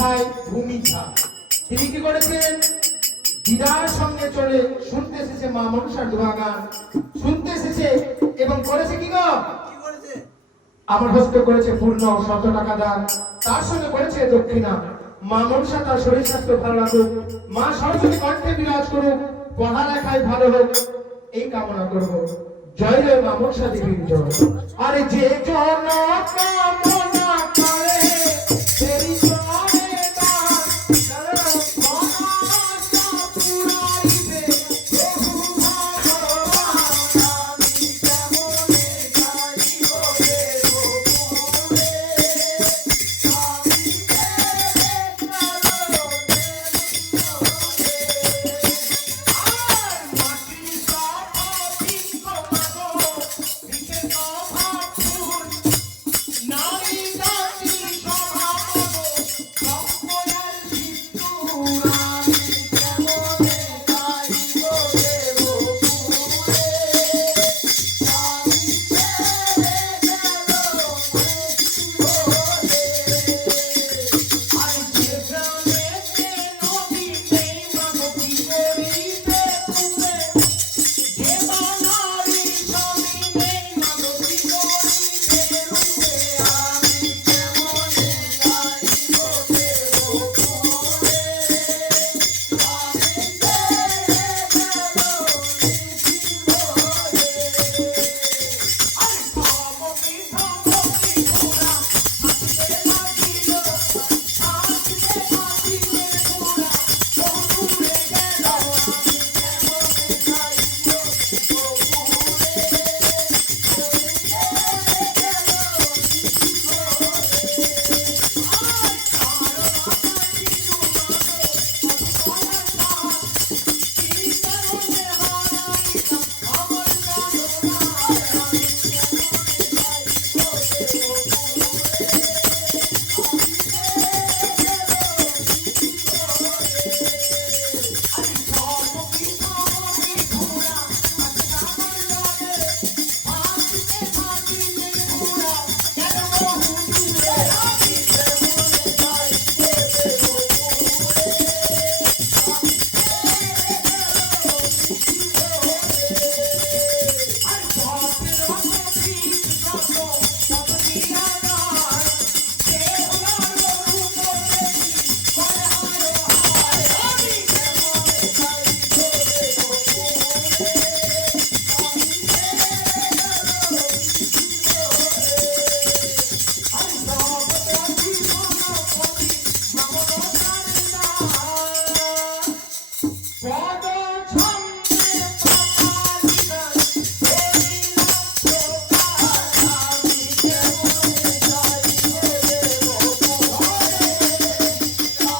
মিঠাই ভূমিছা তিনি কি করেছেন দিদার সঙ্গে চলে শুনতে এসেছে মা মনসার দোহাগান শুনতে এসেছে এবং করেছে কি গো আমার হস্ত করেছে পূর্ণ 100 টাকা দান তার সঙ্গে করেছে দক্ষিণা মা মনসা তার শরীর স্বাস্থ্য ভালো রাখুক মা সরস্বতী কণ্ঠে বিরাজ করুক পড়ালেখায় ভালো হোক এই কামনা করব জয় জয় মা মনসা দেবীর জয় আরে যে জন